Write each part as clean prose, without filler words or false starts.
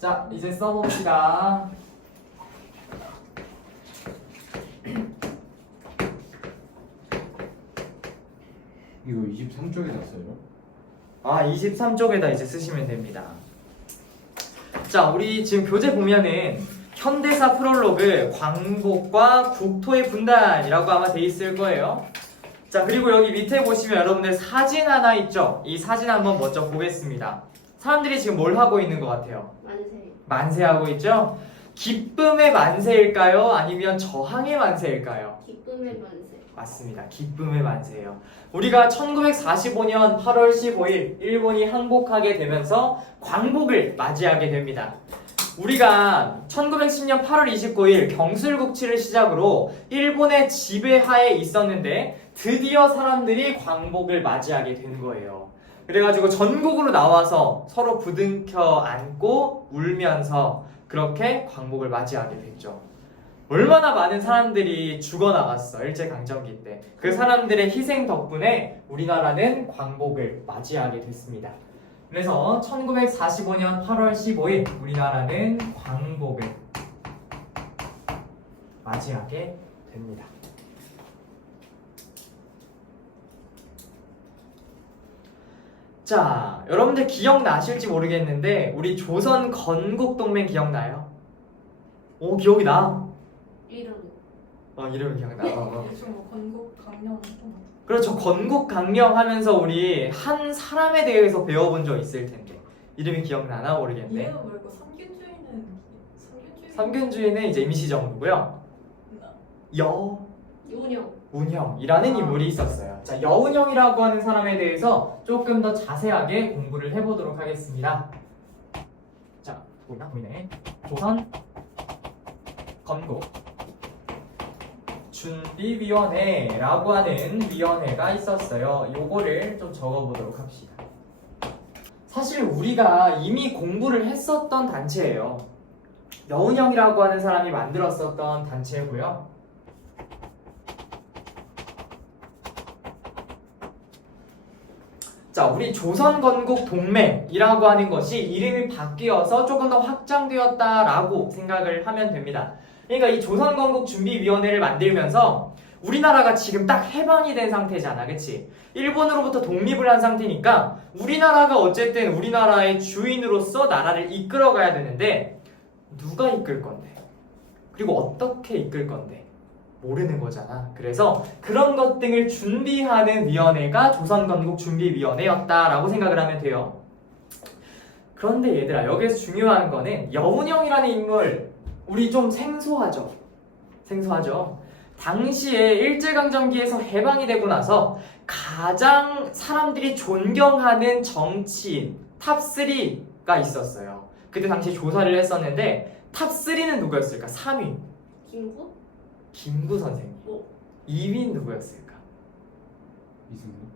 자, 이제 써봅시다. 이거 23쪽에다 써요? 아, 23쪽에다 이제 쓰시면 됩니다. 자, 우리 지금 교재 보면은 현대사 프롤로그 광복과 국토의 분단이라고 아마 돼 있을 거예요. 자, 그리고 여기 밑에 보시면 여러분들 사진 하나 있죠? 이 사진 한번 먼저 보겠습니다. 사람들이 지금 뭘 하고 있는 것 같아요? 만세. 만세하고 있죠? 기쁨의 만세일까요? 아니면 저항의 만세일까요? 기쁨의 만세. 맞습니다. 기쁨의 만세예요. 우리가 1945년 8월 15일 일본이 항복하게 되면서 광복을 맞이하게 됩니다. 우리가 1910년 8월 29일 경술국치를 시작으로 일본의 지배하에 있었는데 드디어 사람들이 광복을 맞이하게 된 거예요. 그래가지고 전국으로 나와서 서로 부둥켜 안고 울면서 그렇게 광복을 맞이하게 됐죠. 얼마나 많은 사람들이 죽어나갔어, 일제강점기 때. 그 사람들의 희생 덕분에 우리나라는 광복을 맞이하게 됐습니다. 그래서 1945년 8월 15일 우리나라는 광복을 맞이하게 됩니다. 자, 여러분들 기억나실지 모르겠는데 우리 조선 건국동맹 기억나요? 오, 기억이 나. 이름. 이름이 기억나. 요즘 뭐 건국 강령 좀 그렇죠. 건국 강령 하면서 우리 한 사람에 대해서 배워본 적 있을 텐데 이름이 기억나나 모르겠네. 이해는 모르고 삼균주의는 삼균주의는 이제 임시정부고요. 윤영. 여운형이라는 인물이 있었어요. 자, 여운형이라고 하는 사람에 대해서 조금 더 자세하게 공부를 해보도록 하겠습니다. 자, 보이네. 조선 건국 준비위원회라고 하는 위원회가 있었어요. 요거를 좀 적어보도록 합시다. 사실 우리가 이미 공부를 했었던 단체예요. 여운형이라고 하는 사람이 만들었었던 단체고요. 자, 우리 조선건국동맹이라고 하는 것이 이름이 바뀌어서 조금 더 확장되었다라고 생각을 하면 됩니다. 그러니까 이 조선건국준비위원회를 만들면서 우리나라가 지금 딱 해방이 된 상태잖아, 그치? 일본으로부터 독립을 한 상태니까 우리나라가 어쨌든 우리나라의 주인으로서 나라를 이끌어가야 되는데 누가 이끌 건데? 그리고 어떻게 이끌 건데? 모르는 거잖아. 그래서 그런 것 등을 준비하는 위원회가 조선건국준비위원회였다라고 생각을 하면 돼요. 그런데 얘들아, 여기서 중요한 거는 여운형이라는 인물 우리 좀 생소하죠? 생소하죠? 당시에 일제강점기에서 해방이 되고 나서 가장 사람들이 존경하는 정치인 탑3가 있었어요. 그때 당시 조사를 했었는데 탑3는 누구였을까? 3위 김구? 김구 선생님. 2위 누구였을까? 이승만?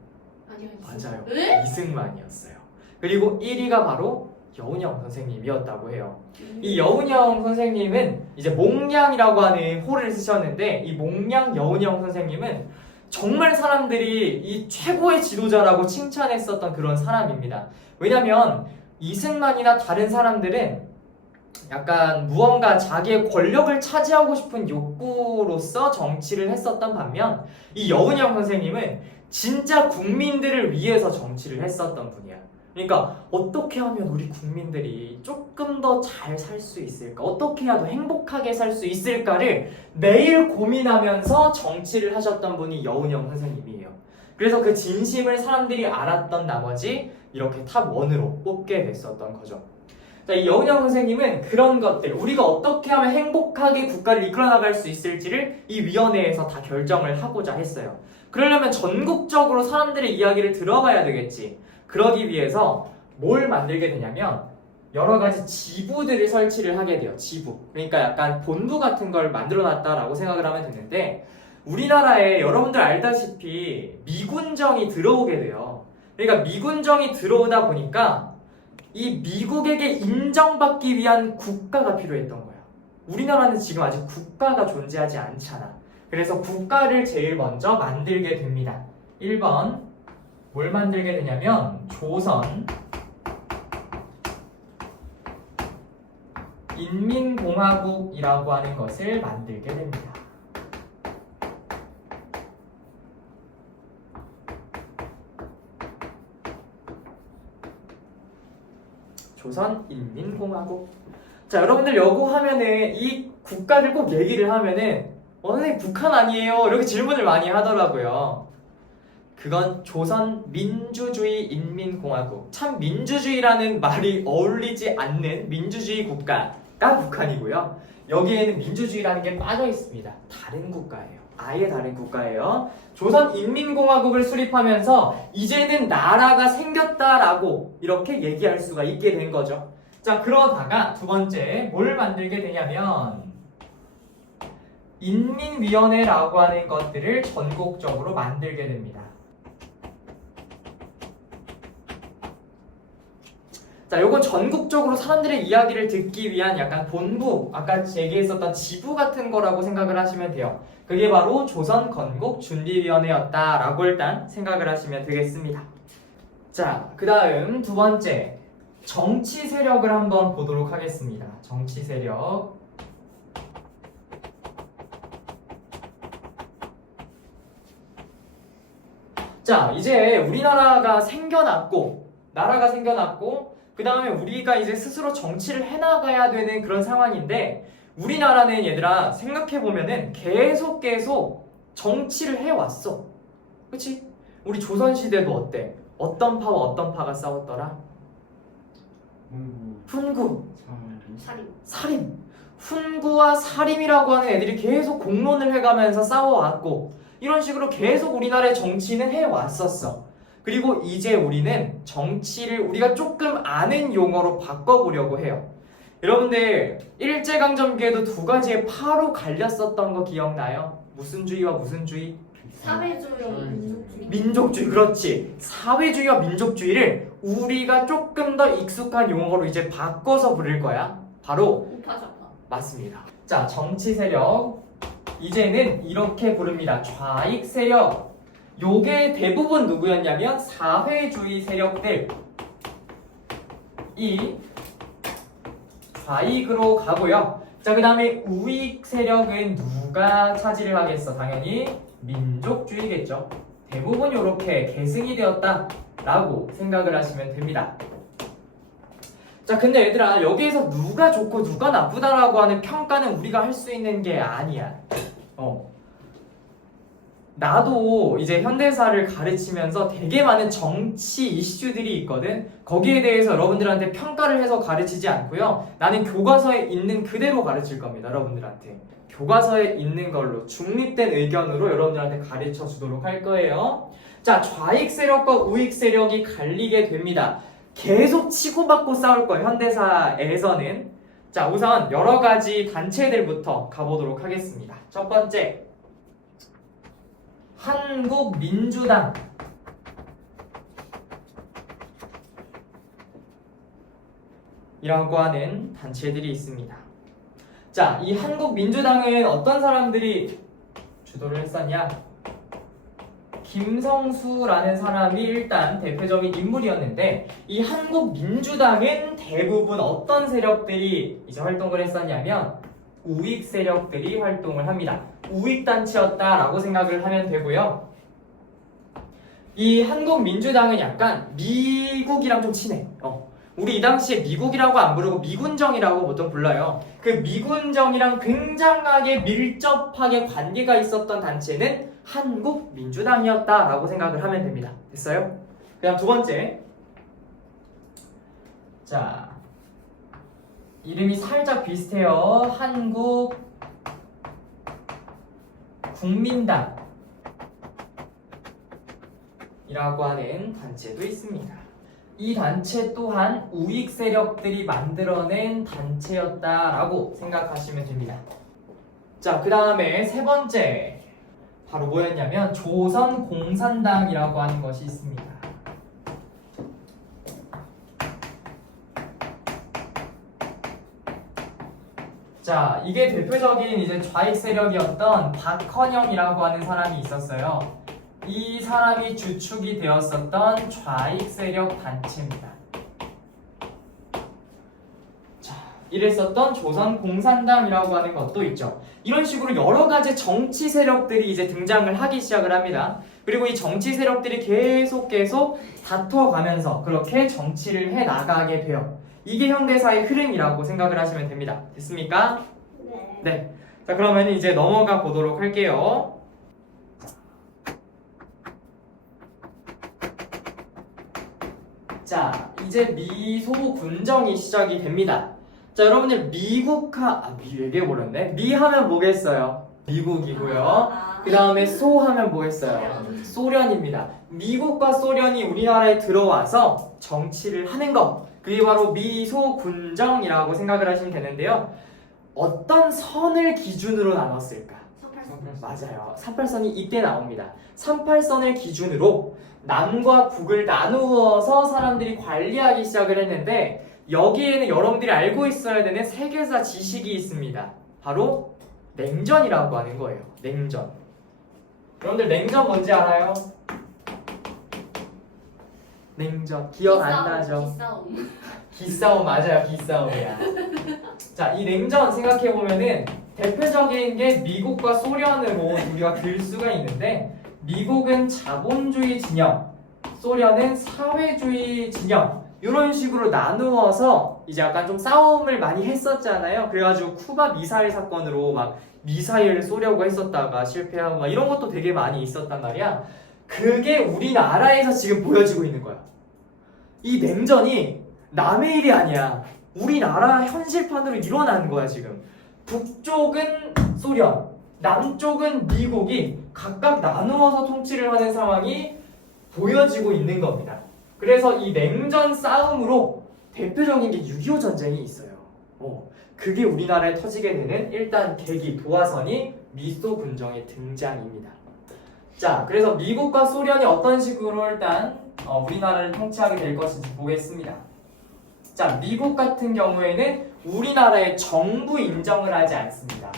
맞아요. 에? 이승만이었어요. 그리고 1위가 바로 여운형 선생님이었다고 해요. 이 여운형 선생님은 이제 몽냥이라고 하는 호를 쓰셨는데 이 몽냥 여운형 선생님은 정말 사람들이 이 최고의 지도자라고 칭찬했었던 그런 사람입니다. 왜냐면 이승만이나 다른 사람들은 약간 무언가 자기의 권력을 차지하고 싶은 욕구로서 정치를 했었던 반면 이 여운형 선생님은 진짜 국민들을 위해서 정치를 했었던 분이야. 그러니까 어떻게 하면 우리 국민들이 조금 더 잘 살 수 있을까? 어떻게 해야 더 행복하게 살 수 있을까를 매일 고민하면서 정치를 하셨던 분이 여운형 선생님이에요. 그래서 그 진심을 사람들이 알았던 나머지 이렇게 탑1으로 뽑게 됐었던 거죠. 자, 이 여운형 선생님은 그런 것들, 우리가 어떻게 하면 행복하게 국가를 이끌어 나갈 수 있을지를 이 위원회에서 다 결정을 하고자 했어요. 그러려면 전국적으로 사람들의 이야기를 들어봐야 되겠지. 그러기 위해서 뭘 만들게 되냐면 여러 가지 지부들을 설치를 하게 돼요. 지부. 그러니까 약간 본부 같은 걸 만들어 놨다라고 생각을 하면 되는데 우리나라에 여러분들 알다시피 미군정이 들어오게 돼요. 그러니까 미군정이 들어오다 보니까 이 미국에게 인정받기 위한 국가가 필요했던 거야. 우리나라는 지금 아직 국가가 존재하지 않잖아. 그래서 국가를 제일 먼저 만들게 됩니다. 1번 뭘 만들게 되냐면 조선 인민공화국이라고 하는 것을 만들게 됩니다. 조선인민공화국. 자, 여러분들 여고 하면은 이 국가를 꼭 얘기를 하면은 선생님 북한 아니에요? 이렇게 질문을 많이 하더라고요. 그건 조선민주주의 인민공화국. 참 민주주의라는 말이 어울리지 않는 민주주의 국가가 북한이고요. 여기에는 민주주의라는 게 빠져 있습니다. 다른 국가예요. 아예 다른 국가예요. 조선인민공화국을 수립하면서 이제는 나라가 생겼다라고 이렇게 얘기할 수가 있게 된 거죠. 자, 그러다가 두 번째 뭘 만들게 되냐면 인민위원회라고 하는 것들을 전국적으로 만들게 됩니다. 자, 요건 전국적으로 사람들의 이야기를 듣기 위한 약간 본부, 아까 얘기했었던 지부 같은 거라고 생각을 하시면 돼요. 그게 바로 조선건국준비위원회였다라고 일단 생각을 하시면 되겠습니다. 자, 그 다음 두 번째, 정치 세력을 한번 보도록 하겠습니다. 정치 세력. 자, 이제 우리나라가 생겨났고, 그 다음에 우리가 이제 스스로 정치를 해나가야 되는 그런 상황인데, 우리나라는 얘들아 생각해보면은 계속 정치를 해왔어. 그치? 우리 조선시대도 어때? 어떤 파와 어떤 파가 싸웠더라? 훈구, 살림. 훈구와 살림이라고 하는 애들이 계속 공론을 해가면서 싸워왔고, 이런 식으로 계속 우리나라의 정치는 해왔었어. 그리고 이제 우리는 정치를 우리가 조금 아는 용어로 바꿔보려고 해요. 여러분들 일제강점기에도 두 가지의 파로 갈렸었던 거 기억나요? 무슨 주의와 무슨 주의? 사회주의, 민족주의. 민족주의. 그렇지. 사회주의와 민족주의를 우리가 조금 더 익숙한 용어로 이제 바꿔서 부를 거야. 바로 우파좌파. 맞습니다. 자, 정치 세력 이제는 이렇게 부릅니다. 좌익 세력. 요게 대부분 누구였냐면 사회주의 세력들. 이 좌익으로 가고요. 자, 그 다음에 우익 세력은 누가 차지를 하겠어? 당연히 민족주의겠죠. 대부분 이렇게 계승이 되었다라고 생각을 하시면 됩니다. 자, 근데 얘들아 여기에서 누가 좋고 누가 나쁘다라고 하는 평가는 우리가 할 수 있는 게 아니야. 나도 이제 현대사를 가르치면서 되게 많은 정치 이슈들이 있거든. 거기에 대해서 여러분들한테 평가를 해서 가르치지 않고요. 나는 교과서에 있는 그대로 가르칠 겁니다. 여러분들한테. 교과서에 있는 걸로 중립된 의견으로 여러분들한테 가르쳐 주도록 할 거예요. 자, 좌익 세력과 우익 세력이 갈리게 됩니다. 계속 치고받고 싸울 거예요. 현대사에서는. 자, 우선 여러 가지 단체들부터 가보도록 하겠습니다. 첫 번째, 한국민주당. 이라고 하는 단체들이 있습니다. 자, 이 한국민주당은 어떤 사람들이 주도를 했었냐? 김성수라는 사람이 일단 대표적인 인물이었는데, 이 한국민주당은 대부분 어떤 세력들이 이제 활동을 했었냐면 우익 세력들이 활동을 합니다. 우익단체였다라고 생각을 하면 되고요. 이 한국민주당은 약간 미국이랑 좀 친해. 우리 이 당시에 미국이라고 안 부르고 미군정이라고 보통 불러요. 그 미군정이랑 굉장하게 밀접하게 관계가 있었던 단체는 한국민주당이었다라고 생각을 하면 됩니다. 됐어요? 그 다음 두 번째. 자, 이름이 살짝 비슷해요. 한국국민당 이라고 하는 단체도 있습니다. 이 단체 또한 우익 세력들이 만들어낸 단체였다라고 생각하시면 됩니다. 자, 그 다음에 세 번째 바로 뭐였냐면 조선공산당이라고 하는 것이 있습니다. 자, 이게 대표적인 이제 좌익 세력이었던 박헌영이라고 하는 사람이 있었어요. 이 사람이 주축이 되었었던 좌익 세력 단체입니다. 자, 이랬었던 조선 공산당이라고 하는 것도 있죠. 이런 식으로 여러 가지 정치 세력들이 이제 등장을 하기 시작을 합니다. 그리고 이 정치 세력들이 계속 다퉈가면서 그렇게 정치를 해 나가게 돼요. 이게 현대사의 흐름이라고 생각을 하시면 됩니다. 됐습니까? 네. 네. 자, 그러면 이제 넘어가 보도록 할게요. 자, 이제 미소군정이 시작이 됩니다. 자, 여러분들 미 얘기해버렸네. 미 하면 뭐겠어요? 미국이고요. 그 다음에 소 하면 뭐겠어요? 소련입니다. 미국과 소련이 우리나라에 들어와서 정치를 하는 것, 그게 바로 미소군정이라고 생각을 하시면 되는데요. 어떤 선을 기준으로 나눴을까? 맞아요. 38선이 이때 나옵니다. 38선을 기준으로 남과 북을 나누어서 사람들이 관리하기 시작을 했는데, 여기에는 여러분들이 알고 있어야 되는 세계사 지식이 있습니다. 바로 냉전이라고 하는 거예요. 냉전. 여러분들 냉전 뭔지 알아요? 냉전 기억 안 나죠? 기싸움. 기싸움 맞아요. 기싸움이야. 자, 이 냉전 생각해보면은 대표적인 게 미국과 소련으로 우리가 들 수가 있는데, 미국은 자본주의 진영, 소련은 사회주의 진영, 이런 식으로 나누어서 이제 약간 좀 싸움을 많이 했었잖아요. 그래가지고 쿠바 미사일 사건으로 막 미사일을 쏘려고 했었다가 실패하고 막 이런 것도 되게 많이 있었단 말이야. 그게 우리나라에서 지금 보여지고 있는 거야. 이 냉전이 남의 일이 아니야. 우리나라 현실판으로 일어나는 거야 지금. 북쪽은 소련, 남쪽은 미국이 각각 나누어서 통치를 하는 상황이 보여지고 있는 겁니다. 그래서 이 냉전 싸움으로 대표적인 게 6.25 전쟁이 있어요. 그게 우리나라에 터지게 되는 일단 계기, 도화선이 미소군정의 등장입니다. 자, 그래서 미국과 소련이 어떤 식으로 일단 우리나라를 통치하게 될 것인지 보겠습니다. 자, 미국 같은 경우에는 우리나라의 정부 인정을 하지 않습니다.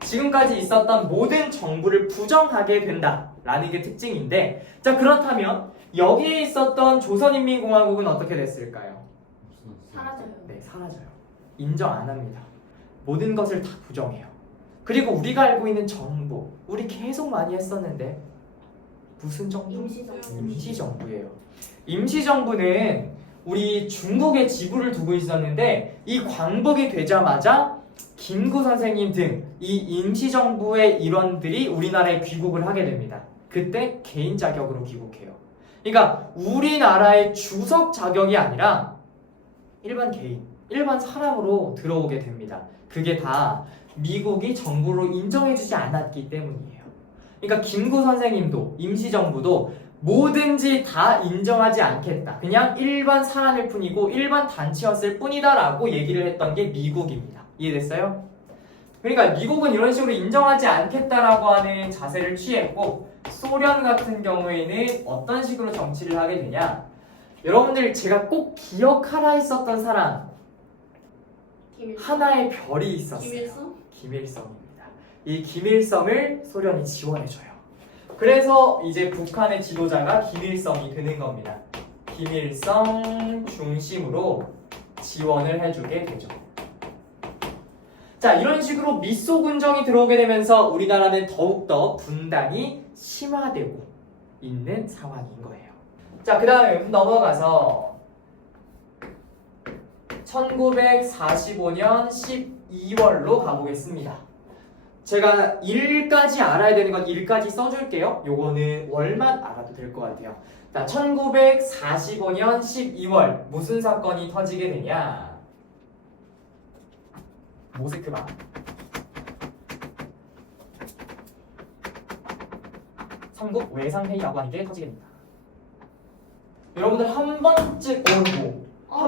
지금까지 있었던 모든 정부를 부정하게 된다라는 게 특징인데, 자, 그렇다면 여기에 있었던 조선인민공화국은 어떻게 됐을까요? 사라져요. 네, 사라져요. 인정 안 합니다. 모든 것을 다 부정해요. 그리고 우리가 알고 있는 정부, 우리 계속 많이 했었는데 무슨 정부? 임시정부. 임시정부예요. 임시정부는 우리 중국에 지부를 두고 있었는데, 이 광복이 되자마자 김구 선생님 등 이 임시정부의 일원들이 우리나라에 귀국을 하게 됩니다. 그때 개인 자격으로 귀국해요. 그러니까 우리나라의 주석 자격이 아니라 일반 개인, 일반 사람으로 들어오게 됩니다. 그게 다 미국이 정부로 인정해주지 않았기 때문이에요. 그러니까 김구 선생님도 임시정부도 뭐든지 다 인정하지 않겠다. 그냥 일반 사람일 뿐이고 일반 단체였을 뿐이다라고 얘기를 했던 게 미국입니다. 이해됐어요? 그러니까 미국은 이런 식으로 인정하지 않겠다라고 하는 자세를 취했고, 소련 같은 경우에는 어떤 식으로 정치를 하게 되냐? 여러분들 제가 꼭 기억하라 했었던 사람 하나의 별이 있었어요. 김일성? 김일성입니다. 이 김일성을 소련이 지원해줘요. 그래서 이제 북한의 지도자가 김일성이 되는 겁니다. 김일성 중심으로 지원을 해주게 되죠. 자, 이런 식으로 미소군정이 들어오게 되면서 우리나라는 더욱더 분단이 심화되고 있는 상황인 거예요. 자, 그 다음 넘어가서 1945년 12월로 가보겠습니다. 제가 일까지 알아야 되는 건 일까지 써줄게요. 요거는 월만 알아도 될 것 같아요. 자, 1945년 12월 무슨 사건이 터지게 되냐? 모스크바. 삼국 외상회의라고 하는 게 터지게 됩니다. 여러분들 한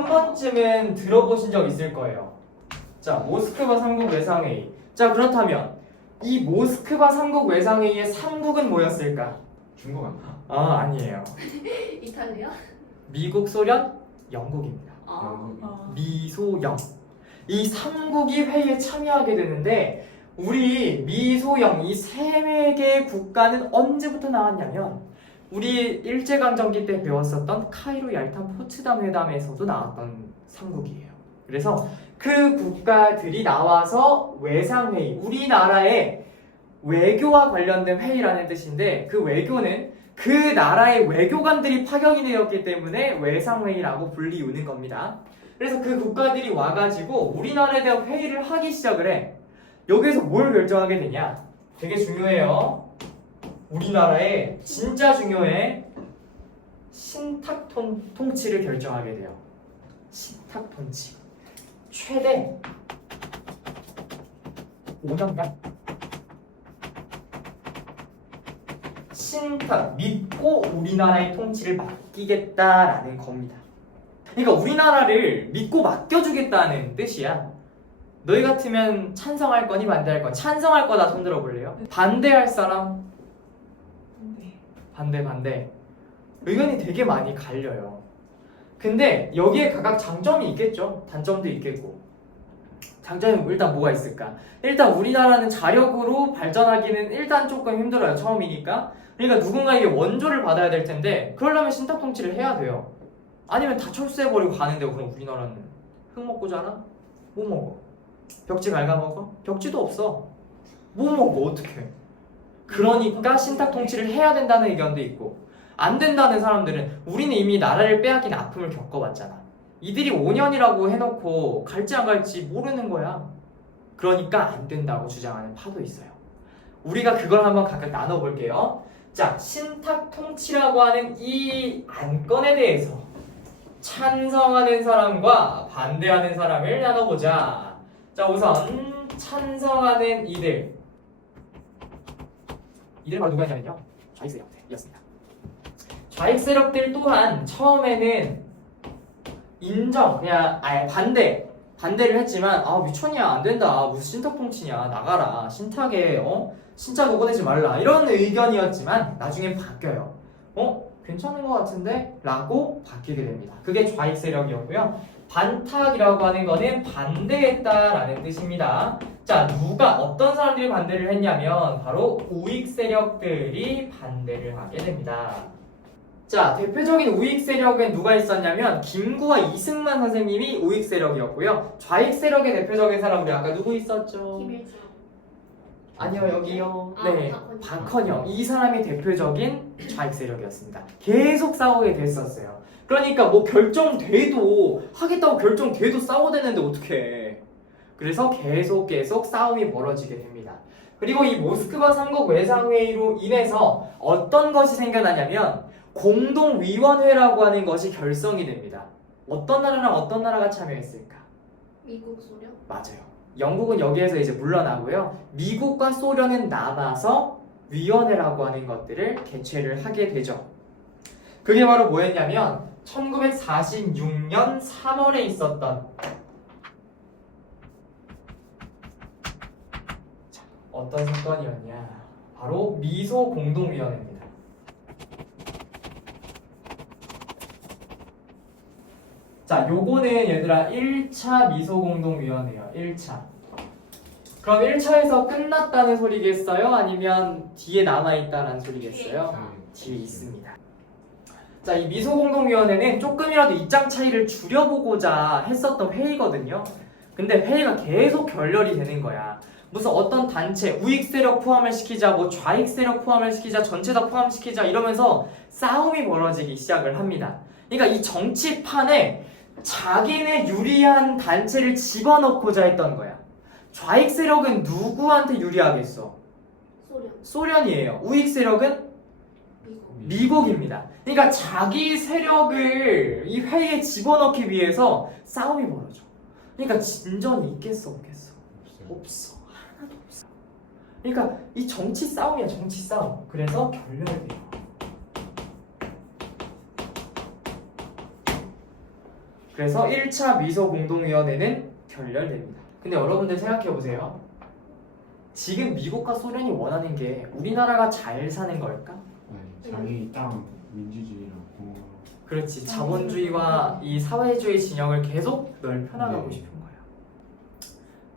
번쯤은 들어보신 적 있을 거예요. 자, 모스크바 삼국 외상회의. 자, 그렇다면 이 모스크바 삼국 외상회의의 삼국은 뭐였을까? 중국 아니야? 아니에요. 이탈리아? 미국, 소련, 영국입니다. 영국이. 미소영. 이 삼국이 회의에 참여하게 되는데, 우리 미소영 이 세 개의 국가는 언제부터 나왔냐면 우리 일제강점기 때 배웠었던 카이로 얄탄 포츠담 회담에서도 나왔던 삼국이에요. 그래서 그 국가들이 나와서 외상회의, 우리나라의 외교와 관련된 회의라는 뜻인데 그 외교는 그 나라의 외교관들이 파견이 되었기 때문에 외상회의라고 불리우는 겁니다. 그래서 그 국가들이 와가지고 우리나라에 대한 회의를 하기 시작을 해. 여기에서 뭘 결정하게 되냐? 되게 중요해요. 우리나라에 진짜 중요해. 신탁 통치를 결정하게 돼요. 신탁 통치. 최대 5년간 신탁 믿고 우리나라의 통치를 맡기겠다라는 겁니다. 그러니까 우리나라를 믿고 맡겨주겠다는 뜻이야. 너희 같으면 찬성할 거니 반대할 거니? 찬성할 거다 손 들어볼래요? 반대할 사람? 네. 반대. 의견이 되게 많이 갈려요. 근데 여기에 각각 장점이 있겠죠. 단점도 있겠고. 장점이 일단 뭐가 있을까? 일단 우리나라는 자력으로 발전하기는 일단 조금 힘들어요. 처음이니까. 그러니까 누군가에게 원조를 받아야 될 텐데 그러려면 신탁 통치를 해야 돼요. 아니면 다 철수해버리고 가는데요. 그럼 우리나라는 흙 먹고 자라? 못 먹어. 벽지 갉아먹어? 벽지도 없어. 못 먹어. 어떡해. 그러니까 신탁 통치를 해야 된다는 의견도 있고 안 된다는 사람들은 우리는 이미 나라를 빼앗긴 아픔을 겪어봤잖아. 이들이 5년이라고 해놓고 갈지 안 갈지 모르는 거야. 그러니까 안 된다고 주장하는 파도 있어요. 우리가 그걸 한번 각각 나눠볼게요. 자, 신탁 통치라고 하는 이 안건에 대해서 찬성하는 사람과 반대하는 사람을 나눠보자. 자, 우선 찬성하는 이들 바로 누구냐면요, 좌익 세력들이었습니다. 좌익 세력들 또한 처음에는 인정, 그냥 반대를 했지만 미쳤냐, 안 된다, 무슨 신탁 통치냐, 나가라, 신탁에 신탁 녹아내지 말라, 이런 의견이었지만 나중엔 바뀌어요. 괜찮은 것 같은데? 라고 바뀌게 됩니다. 그게 좌익 세력이었고요. 반탁이라고 하는 거는 반대했다라는 뜻입니다. 자, 어떤 사람들이 반대를 했냐면 바로 우익 세력들이 반대를 하게 됩니다. 자, 대표적인 우익 세력은 누가 있었냐면 김구와 이승만 선생님이 우익 세력이었고요. 좌익 세력의 대표적인 사람 우리 아까 누구 있었죠? 김일중. 아니요, 여기요. 아, 네, 박헌영. 이 사람이 대표적인 좌익 세력이었습니다. 계속 싸우게 됐었어요. 그러니까 뭐 결정돼도 하겠다고 결정돼도 싸워대는데 어떡해. 그래서 계속 싸움이 벌어지게 됩니다. 그리고 이 모스크바 3국 외상회의로 인해서 어떤 것이 생겨나냐면 공동위원회라고 하는 것이 결성이 됩니다. 어떤 나라랑 어떤 나라가 참여했을까? 미국, 소련. 맞아요. 영국은 여기에서 이제 물러나고요. 미국과 소련은 남아서 위원회라고 하는 것들을 개최를 하게 되죠. 그게 바로 뭐였냐면 1946년 3월에 있었던 어떤 사건이었냐? 바로 미소 공동위원회입니다. 자, 요거는 얘들아 1차 미소공동위원회예요. 1차. 그럼 1차에서 끝났다는 소리겠어요? 아니면 뒤에 남아있다는 소리겠어요? 뒤에 있습니다. 자, 이 미소공동위원회는 조금이라도 입장 차이를 줄여보고자 했었던 회의거든요. 근데 회의가 계속 결렬이 되는 거야. 무슨 어떤 단체, 우익 세력 포함을 시키자, 뭐 좌익 세력 포함을 시키자, 전체 다 포함시키자 이러면서 싸움이 벌어지기 시작을 합니다. 그러니까 이 정치판에 자기네 유리한 단체를 집어넣고자 했던 거야. 좌익 세력은 누구한테 유리하겠어? 소련. 소련이에요. 우익 세력은 미국. 미국입니다. 그러니까 자기 세력을 이 회의에 집어넣기 위해서 싸움이 벌어져. 그러니까 진전이 있겠어, 없겠어? 없어. 하나도 없어. 그러니까 이 정치 싸움이야, 정치 싸움. 그래서 결렬돼요. 그래서 1차 미소공동위원회는 결렬됩니다. 근데 여러분들 생각해보세요. 지금 미국과 소련이 원하는 게 우리나라가 잘 사는 걸까? 자기 땅 민주주의랑 공화. 그렇지. 자본주의와 이 사회주의 진영을 계속 넓혀나가고 네. 싶은 거야.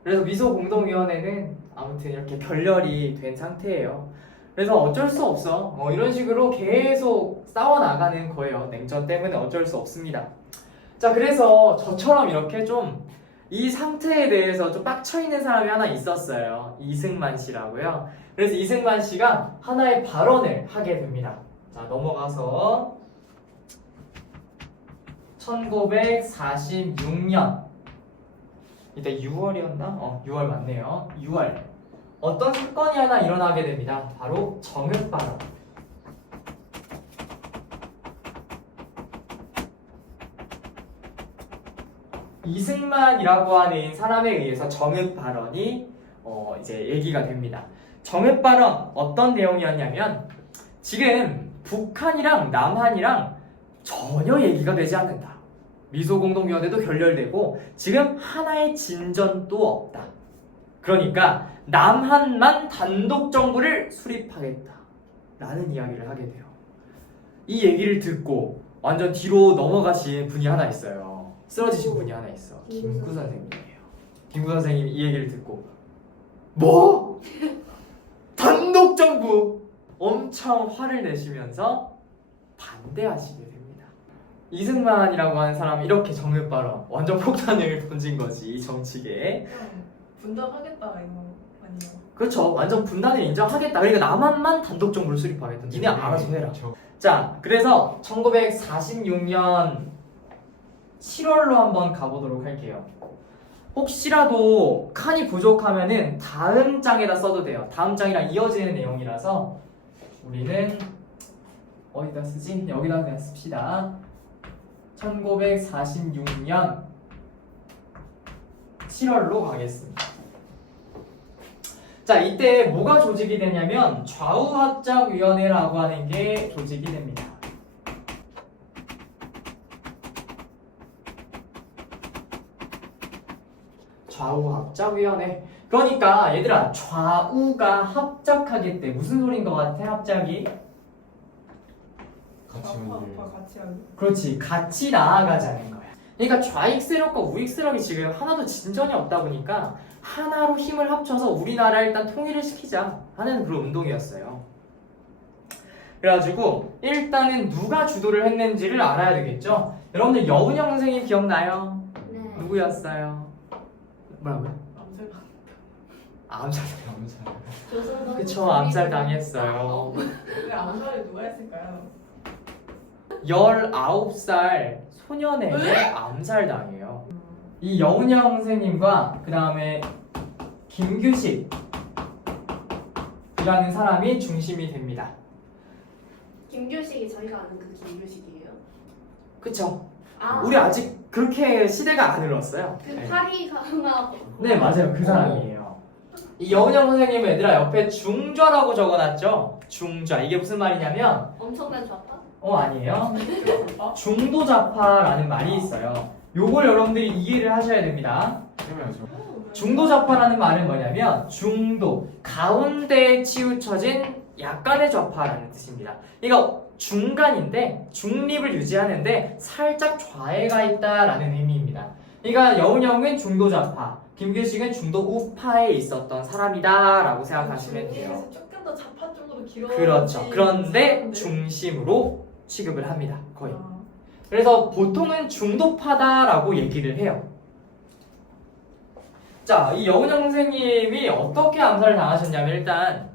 그래서 미소공동위원회는 아무튼 이렇게 결렬이 된 상태예요. 그래서 어쩔 수 없어. 이런 식으로 계속 싸워나가는 거예요. 냉전 때문에 어쩔 수 없습니다. 자, 그래서 저처럼 이렇게 좀 이 상태에 대해서 좀 빡쳐있는 사람이 하나 있었어요. 이승만 씨라고요. 그래서 이승만 씨가 하나의 발언을 하게 됩니다. 자, 넘어가서 1946년 이때 6월이었나? 6월 맞네요. 6월 어떤 사건이 하나 일어나게 됩니다. 바로 정읍발언. 이승만이라고 하는 사람에 의해서 정읍발언이 이제 얘기가 됩니다. 정읍발언 어떤 내용이었냐면 지금 북한이랑 남한이랑 전혀 얘기가 되지 않는다. 미소공동위원회도 결렬되고 지금 하나의 진전도 없다. 그러니까 남한만 단독 정부를 수립하겠다 라는 이야기를 하게 돼요. 이 얘기를 듣고 완전 뒤로 넘어가신 분이 하나 있어요. 쓰러지신 분이 하나 있어. 김구 선생님이에요. 김구 선생님이 이 얘기를 듣고 뭐? 단독 정부! 엄청 화를 내시면서 반대하시게 됩니다. 이승만이라고 하는 사람이 이렇게 정읍발언 완전 폭탄을 던진 거지 이 정치계에. 그냥 분단하겠다 이거 아니에요? 그렇죠. 완전 분단을 인정하겠다. 그러니까 남한만 단독 정부를 수립하겠다. 니네 알아서 해라. 자, 그래서 1946년 7월로 한번 가보도록 할게요. 혹시라도 칸이 부족하면은 다음 장에다 써도 돼요. 다음 장이랑 이어지는 내용이라서 우리는 어디다 쓰지? 여기다 그냥 씁시다. 1946년 7월로 가겠습니다. 자, 이때 뭐가 조직이 되냐면 좌우합작위원회라고 하는 게 조직이 됩니다. 좌우합작위원회. 그러니까 얘들아 좌우가 합작하겠대. 무슨 소린 것 같아? 합작이? 같이 아빠 만들. 같이 하기. 그렇지. 같이 나아가자는 거야. 그러니까 좌익 세력과 우익 세력이 지금 하나도 진전이 없다 보니까 하나로 힘을 합쳐서 우리나라를 일단 통일을 시키자 하는 그런 운동이었어요. 그래가지고 일단은 누가 주도를 했는지를 알아야 되겠죠. 여러분들 여운형 선생님 기억나요? 네. 누구였어요? 뭐라고요? 남자가 암살. 감사. 조선소 그쵸, 암살 당했어요. 왜 암살을 누가 했을까요? 19살 소년에게 암살당해요. 이 여운형 선생님과 그 다음에 김규식이라는 사람이 중심이 됩니다. 김규식이 저희가 아는 그 김규식이에요? 그쵸? 아, 우리 아직 그렇게 시대가 안 흘렀어요. 그 네. 파리 강화. 네, 맞아요. 그 사람이에요. 이 여운형 선생님은 얘들아 옆에 중좌라고 적어놨죠? 중좌. 이게 무슨 말이냐면 엄청난 좌파? 아니에요. 중도좌파라는 말이 있어요. 요걸 여러분들이 이해를 하셔야 됩니다. 해봐야죠. 중도좌파라는 말은 뭐냐면 중도, 가운데에 치우쳐진 약간의 좌파라는 뜻입니다. 그러니까 중간인데 중립을 유지하는데 살짝 좌에가 있다라는 의미입니다. 그러니까 여운형은 중도좌파, 김규식은 중도 우파에 있었던 사람이다라고 생각하시면 돼요. 중립에서 조금 더 좌파 쪽으로 길어. 그렇죠. 그런데 중심으로 취급을 합니다. 거의. 그래서 보통은 중도파다라고 얘기를 해요. 자, 이 여운형 선생님이 어떻게 암살을 당하셨냐면 일단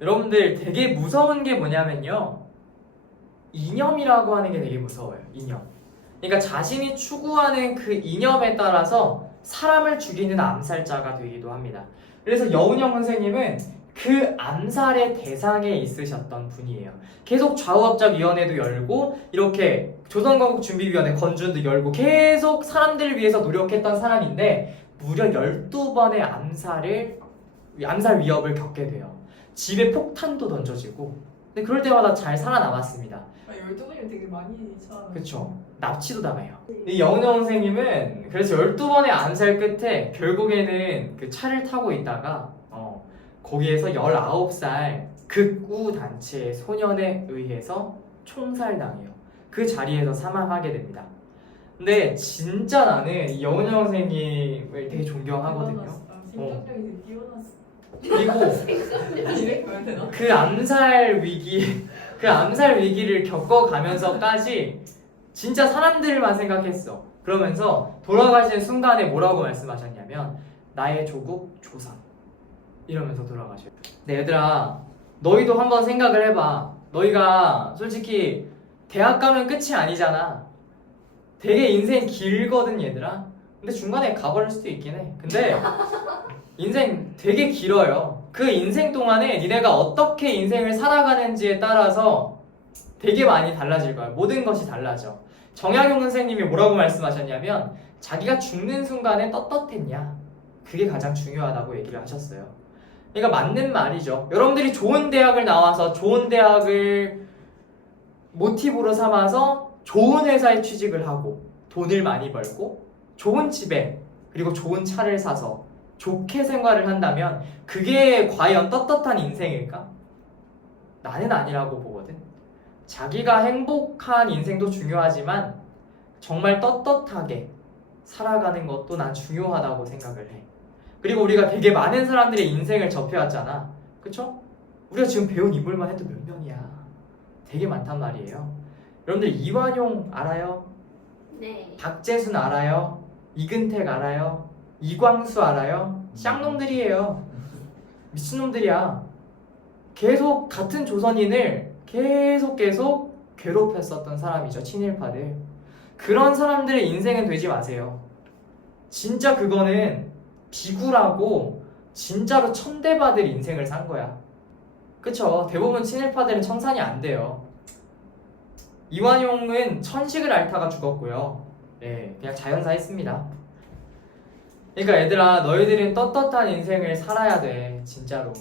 여러분들 되게 무서운 게 뭐냐면요. 이념이라고 하는 게 되게 무서워요. 이념. 그러니까 자신이 추구하는 그 이념에 따라서 사람을 죽이는 암살자가 되기도 합니다. 그래서 여운형 선생님은 그 암살의 대상에 있으셨던 분이에요. 계속 좌우합작위원회도 열고 이렇게 조선건국준비위원회 건준도 열고 계속 사람들을 위해서 노력했던 사람인데 무려 12번의 암살 위협을 겪게 돼요. 집에 폭탄도 던져지고 근데 그럴 때마다 잘 살아남았습니다. 12분이면 되게 많이 살아. 그쵸. 납치도 당해요. 이 여운형 선생님은 그래서 12번의 암살 끝에 결국에는 그 차를 타고 있다가 거기에서 19살 극우 단체의 소년에 의해서 총살당해요. 그 자리에서 사망하게 됩니다. 근데 진짜 나는 이 여운형 선생님을 되게 존경하거든요. 심장력이 되게 뛰어났어. 그리고 이렇게 보면 되나? 그 암살 위기를 겪어가면서까지 진짜 사람들만 생각했어. 그러면서 돌아가시는 순간에 뭐라고 말씀하셨냐면 나의 조국 조상 이러면서 돌아가셔요. 네, 얘들아 너희도 한번 생각을 해봐. 너희가 솔직히 대학 가면 끝이 아니잖아. 되게 인생 길거든 얘들아. 근데 중간에 가버릴 수도 있긴 해. 근데 인생 되게 길어요. 그 인생 동안에 니네가 어떻게 인생을 살아가는지에 따라서 되게 많이 달라질 거야. 모든 것이 달라져. 정약용 선생님이 뭐라고 말씀하셨냐면 자기가 죽는 순간에 떳떳했냐, 그게 가장 중요하다고 얘기를 하셨어요. 그러니까 맞는 말이죠. 여러분들이 좋은 대학을 나와서 좋은 대학을 모티브로 삼아서 좋은 회사에 취직을 하고 돈을 많이 벌고 좋은 집에 그리고 좋은 차를 사서 좋게 생활을 한다면 그게 과연 떳떳한 인생일까? 나는 아니라고 보거든. 자기가 행복한 인생도 중요하지만 정말 떳떳하게 살아가는 것도 난 중요하다고 생각을 해. 그리고 우리가 되게 많은 사람들의 인생을 접해왔잖아. 그쵸? 우리가 지금 배운 인물만 해도 몇 명이야. 되게 많단 말이에요. 여러분들 이완용 알아요? 네. 박재순 알아요? 이근택 알아요? 이광수 알아요? 쌍놈들이에요. 미친놈들이야. 계속 같은 조선인을 계속 괴롭혔었던 사람이죠. 친일파들. 그런 사람들의 인생은 되지 마세요. 진짜 그거는 비굴하고 진짜로 천대받을 인생을 산 거야. 그쵸? 대부분 친일파들은 청산이 안 돼요. 이완용은 천식을 앓다가 죽었고요. 네, 그냥 자연사 했습니다. 그러니까 얘들아, 너희들은 떳떳한 인생을 살아야 돼. 진짜로.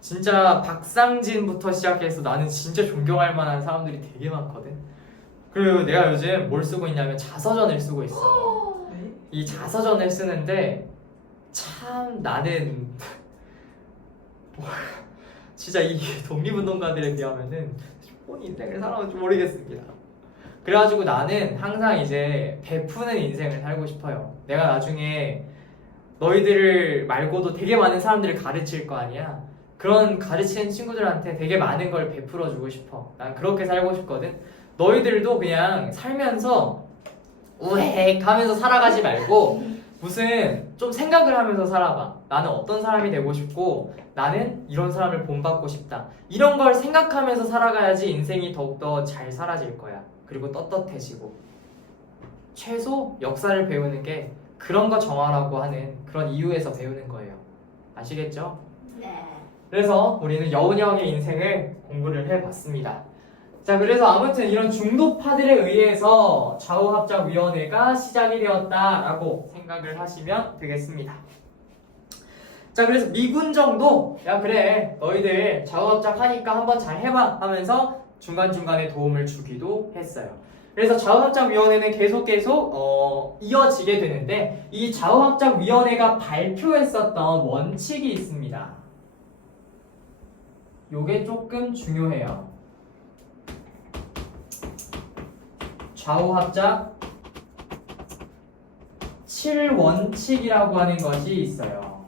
진짜 박상진부터 시작해서 나는 진짜 존경할 만한 사람들이 되게 많거든. 그리고 내가 요즘 뭘 쓰고 있냐면 자서전을 쓰고 있어. 네? 이 자서전을 쓰는데 참 나는 진짜 이 독립운동가들에 비하면은 좋은 인생을 살아온지 모르겠습니다. 그래가지고 나는 항상 이제 베푸는 인생을 살고 싶어요. 내가 나중에 너희들을 말고도 되게 많은 사람들을 가르칠 거 아니야. 그런 가르치는 친구들한테 되게 많은 걸 베풀어 주고 싶어. 난 그렇게 살고 싶거든. 너희들도 그냥 살면서 우엑 하면서 살아가지 말고 무슨 좀 생각을 하면서 살아봐. 나는 어떤 사람이 되고 싶고 나는 이런 사람을 본받고 싶다. 이런 걸 생각하면서 살아가야지 인생이 더욱더 잘 살아질 거야. 그리고 떳떳해지고 최소 역사를 배우는 게 그런 거 정하라고 하는 그런 이유에서 배우는 거예요. 아시겠죠? 네. 그래서 우리는 여운형의 인생을 공부를 해봤습니다. 자, 그래서 아무튼 이런 중도파들에 의해서 좌우합작위원회가 시작이 되었다라고 생각을 하시면 되겠습니다. 자, 그래서 미군정도 야 그래 너희들 좌우합작 하니까 한번 잘 해봐 하면서 중간중간에 도움을 주기도 했어요. 그래서 좌우합작위원회는 계속 이어지게 되는데 이 좌우합작위원회가 발표했었던 원칙이 있습니다. 요게 조금 중요해요. 좌우합작 7원칙이라고 하는 것이 있어요.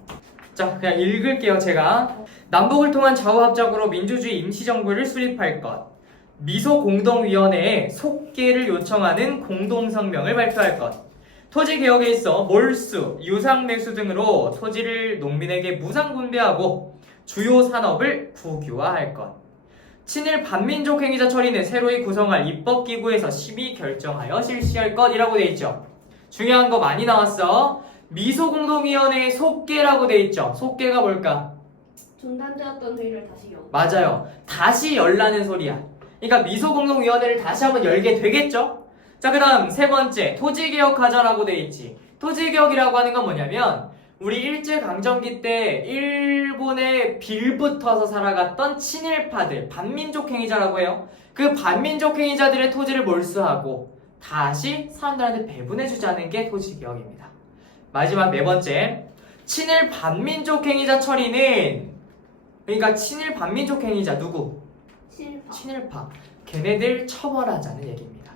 자, 그냥 읽을게요. 제가 남북을 통한 좌우합작으로 민주주의 임시정부를 수립할 것, 미소공동위원회에 속개를 요청하는 공동성명을 발표할 것, 토지개혁에 있어 몰수, 유상매수 등으로 토지를 농민에게 무상분배하고 주요 산업을 국유화할 것, 친일 반민족 행위자 처리는 새로이 구성할 입법기구에서 심의 결정하여 실시할 것이라고 돼 있죠. 중요한 거 많이 나왔어. 미소공동위원회의 속개라고 돼 있죠. 속개가 뭘까? 중단되었던 회의를 다시 연. 맞아요. 다시 열라는 소리야. 그러니까 미소공동위원회를 다시 한번 열게 되겠죠? 자, 그 다음 세 번째, 토지개혁하자라고 돼 있지. 토지개혁이라고 하는 건 뭐냐면 우리 일제강점기 때 일본에 빌붙어서 살아갔던 친일파들, 반민족 행위자라고 해요. 그 반민족 행위자들의 토지를 몰수하고 다시 사람들한테 배분해주자는 게 토지개혁입니다. 마지막 네 번째, 친일 반민족 행위자 처리는 그러니까 친일 반민족 행위자 누구? 친일파. 걔네들 처벌하자는 얘기입니다.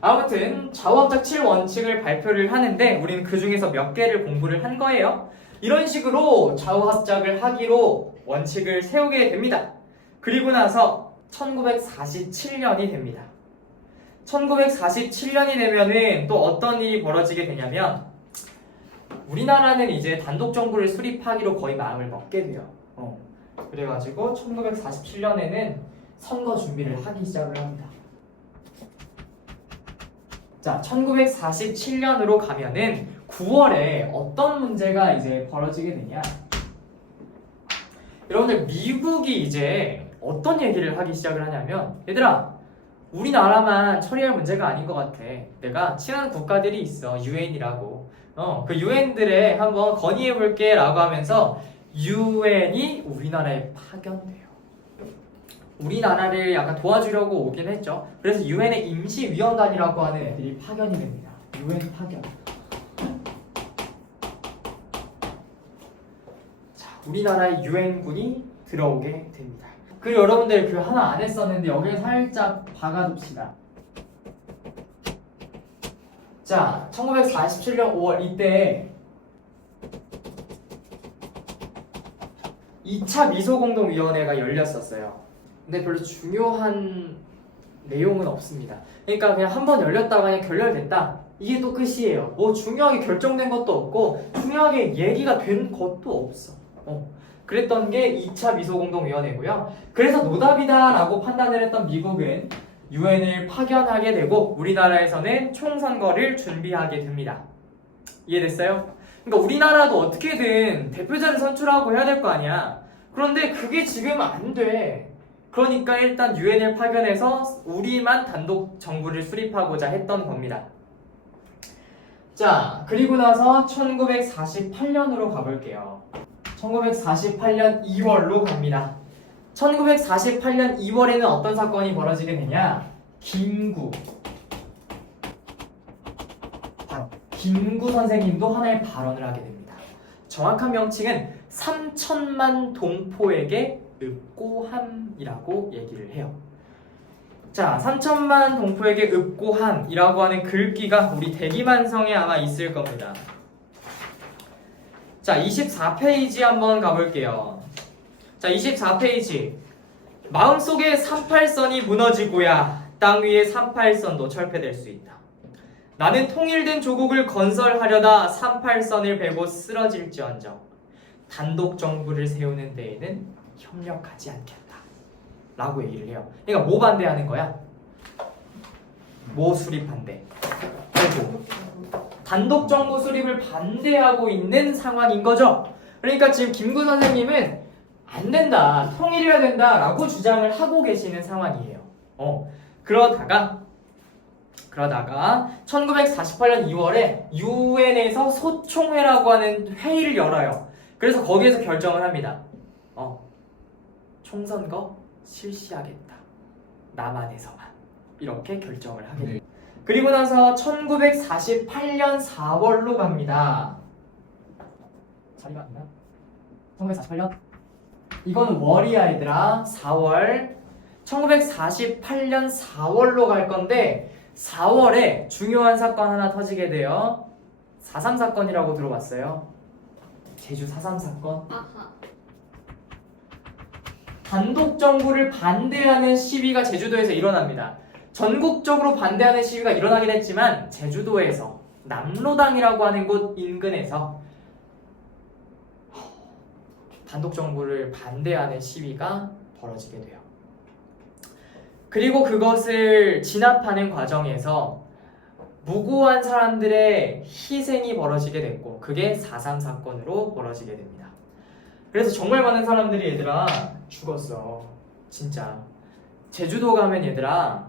아무튼 좌우합작 7원칙을 발표를 하는데 우리는 그 중에서 몇 개를 공부를 한 거예요. 이런 식으로 좌우합작을 하기로 원칙을 세우게 됩니다. 그리고 나서 1947년이 됩니다. 1947년이 되면은 또 어떤 일이 벌어지게 되냐면 우리나라는 이제 단독 정부를 수립하기로 거의 마음을 먹게 돼요. 그래가지고 1947년에는 선거 준비를 하기 시작을 합니다. 자, 1947년으로 가면은 9월에 어떤 문제가 이제 벌어지게 되냐? 여러분들 미국이 이제 어떤 얘기를 하기 시작을 하냐면 얘들아 우리나라만 처리할 문제가 아닌 것 같아. 내가 친한 국가들이 있어. 유엔이라고. 그 유엔들에 한번 건의해볼게 라고 하면서 유엔이 우리나라에 파견돼요. 우리나라를 약간 도와주려고 오긴 했죠. 그래서 유엔의 임시위원단이라고 하는 애들이 파견이 됩니다. 유엔 파견. 자, 우리나라에 유엔군이 들어오게 됩니다. 그리고 여러분들 그 하나 안 했었는데 여기에 살짝 박아둡시다. 자, 1947년 5월 이때 2차 미소공동위원회가 열렸었어요. 근데 별로 중요한 내용은 없습니다. 그러니까 그냥 한 번 열렸다가 그냥 결렬됐다. 이게 또 끝이에요. 뭐 중요하게 결정된 것도 없고 중요하게 얘기가 된 것도 없어. 그랬던 게 2차 미소공동위원회고요. 그래서 노답이다 라고 판단을 했던 미국은 유엔을 파견하게 되고 우리나라에서는 총선거를 준비하게 됩니다. 이해됐어요? 그러니까 우리나라도 어떻게든 대표자를 선출하고 해야 될 거 아니야. 그런데 그게 지금 안 돼. 그러니까 일단 유엔을 파견해서 우리만 단독 정부를 수립하고자 했던 겁니다. 자, 그리고 나서 1948년으로 가볼게요. 1948년 2월로 갑니다. 1948년 2월에는 어떤 사건이 벌어지게 되냐? 김구 선생님도 하나의 발언을 하게 됩니다. 정확한 명칭은 3천만 동포에게 읍고함이라고 얘기를 해요. 자, 3천만 동포에게 읍고함이라고 하는 글귀가 우리 대기만성에 아마 있을 겁니다. 자, 24페이지 한번 가볼게요. 자, 24페이지. 마음속에 38선이 무너지고야 땅 위에 38선도 철폐될 수 있다. 나는 통일된 조국을 건설하려다 38선을 베고 쓰러질지언정 단독 정부를 세우는 데에는 협력하지 않겠다 라고 얘기를 해요. 그러니까 뭐 반대하는 거야? 뭐 수립 반대? 그리고 단독 정부 수립을 반대하고 있는 상황인 거죠. 그러니까 지금 김구 선생님은 안 된다, 통일해야 된다 라고 주장을 하고 계시는 상황이에요. 그러다가 1948년 2월에 유엔에서 소총회라고 하는 회의를 열어요. 그래서 거기에서 결정을 합니다. 총선거 실시하겠다. 남한에서만. 이렇게 결정을 하게 됩니다. 그리고 나서 1948년 4월로 갑니다. 자리가 있나? 1948년? 이건 월이야 얘들아. 4월. 1948년 4월로 갈 건데 4월에 중요한 사건 하나 터지게 돼요. 4.3 사건이라고 들어봤어요? 제주 4.3 사건. 아하. 단독 정부를 반대하는 시위가 제주도에서 일어납니다. 전국적으로 반대하는 시위가 일어나긴 했지만 제주도에서 남로당이라고 하는 곳 인근에서 단독 정부를 반대하는 시위가 벌어지게 돼요. 그리고 그것을 진압하는 과정에서 무고한 사람들의 희생이 벌어지게 됐고 그게 4.3 사건으로 벌어지게 됩니다. 그래서 정말 많은 사람들이 얘들아 죽었어. 진짜. 제주도 가면 얘들아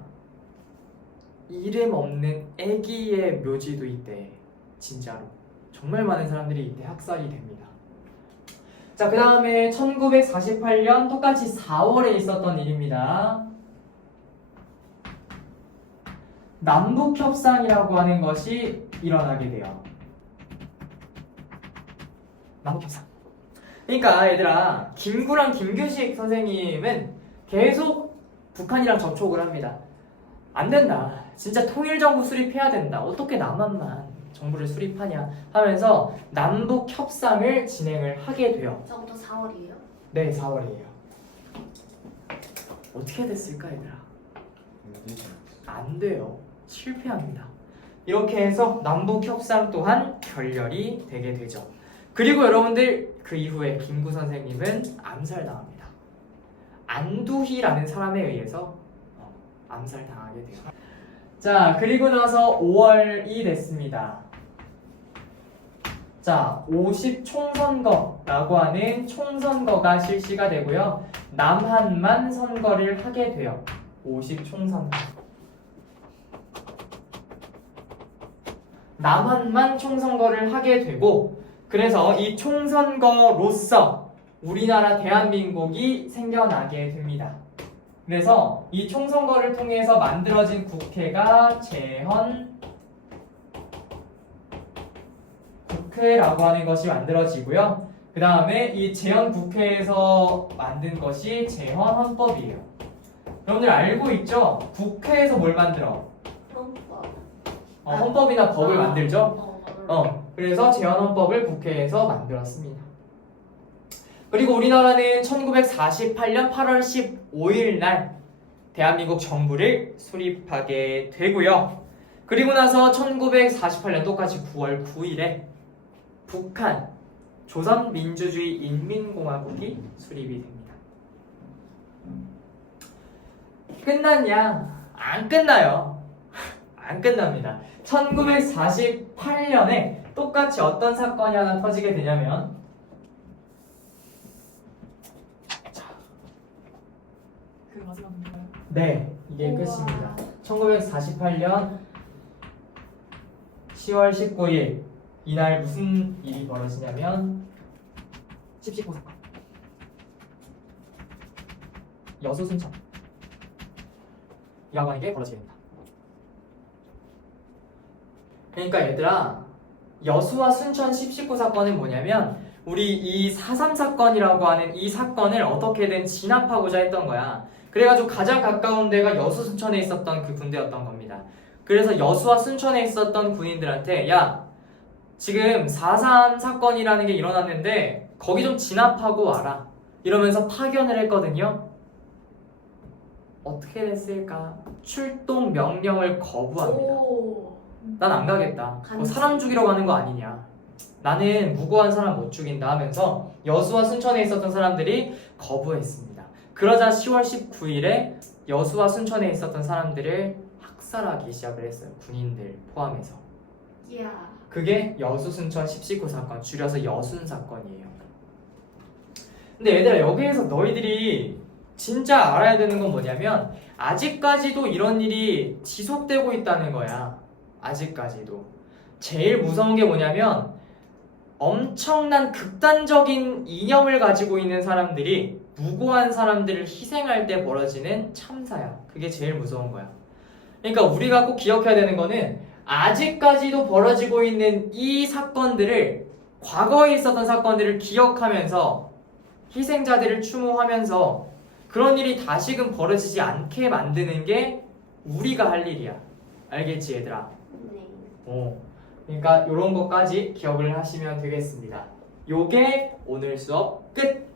이름 없는 애기의 묘지도 있대. 진짜로. 정말 많은 사람들이 이때 학살이 됩니다. 자, 그 다음에 1948년 똑같이 4월에 있었던 일입니다. 남북협상이라고 하는 것이 일어나게 돼요. 남북협상. 그러니까 얘들아 김구랑 김규식 선생님은 계속 북한이랑 접촉을 합니다. 안 된다. 진짜 통일정부 수립해야 된다. 어떻게 남한만 정부를 수립하냐 하면서 남북 협상을 진행을 하게 돼요. 저것도 4월이에요. 네, 4월이에요. 어떻게 됐을까 얘들아? 안 돼요. 실패합니다. 이렇게 해서 남북 협상 또한 결렬이 되게 되죠. 그리고 여러분들 그 이후에 김구 선생님은 암살당합니다. 안두희라는 사람에 의해서 암살당하게 돼요. 자, 그리고 나서 5월이 됐습니다. 자, 50 총선거라고 하는 총선거가 실시가 되고요. 남한만 선거를 하게 돼요. 50 총선거. 남한만 총선거를 하게 되고, 그래서 이 총선거로서 우리나라 대한민국이 생겨나게 됩니다. 그래서 이 총선거를 통해서 만들어진 국회가 제헌 국회라고 하는 것이 만들어지고요. 그 다음에 이 제헌 국회에서 만든 것이 제헌 헌법이에요. 여러분들 알고 있죠? 국회에서 뭘 만들어? 헌법. 헌법이나 법을 만들죠? 그래서 제헌 헌법을 국회에서 만들었습니다. 그리고 우리나라는 1948년 8월 15일 날 대한민국 정부를 수립하게 되고요. 그리고 나서 1948년 똑같이 9월 9일에 북한 조선민주주의 인민공화국이 수립이 됩니다. 끝났냐? 안 끝나요. 안 끝납니다. 1948년에 똑같이 어떤 사건이 하나 터지게 되냐면 그 마지막 문제가요? 네, 이게 우와. 끝입니다. 1948년 10월 19일 이날 무슨 일이 벌어지냐면 10.15 사건 여수 순천 이라고 하는 게 벌어지게 됩니다. 그러니까 얘들아, 여수와 순천 10.19 사건은 뭐냐면 우리 이 4.3 사건이라고 하는 이 사건을 어떻게든 진압하고자 했던 거야. 그래가지고 가장 가까운 데가 여수 순천에 있었던 그 군대였던 겁니다. 그래서 여수와 순천에 있었던 군인들한테 야, 지금 4.3 사건이라는 게 일어났는데 거기 좀 진압하고 와라 이러면서 파견을 했거든요. 어떻게 됐을까? 출동 명령을 거부합니다. 오. 난 안 가겠다. 뭐 사람 죽이러 가는 거 아니냐. 나는 무고한 사람 못 죽인다 하면서 여수와 순천에 있었던 사람들이 거부했습니다. 그러자 10월 19일에 여수와 순천에 있었던 사람들을 학살하기 시작을 했어요. 군인들 포함해서. 이야. 그게 여수 순천 10.19 사건, 줄여서 여순 사건이에요. 근데 얘들아, 여기에서 너희들이 진짜 알아야 되는 건 뭐냐면 아직까지도 이런 일이 지속되고 있다는 거야. 아직까지도. 제일 무서운 게 뭐냐면 엄청난 극단적인 이념을 가지고 있는 사람들이 무고한 사람들을 희생할 때 벌어지는 참사야. 그게 제일 무서운 거야. 그러니까 우리가 꼭 기억해야 되는 거는 아직까지도 벌어지고 있는 이 사건들을, 과거에 있었던 사건들을 기억하면서 희생자들을 추모하면서 그런 일이 다시금 벌어지지 않게 만드는 게 우리가 할 일이야. 알겠지 얘들아? 네. 그러니까 이런 것까지 기억을 하시면 되겠습니다. 요게 오늘 수업 끝!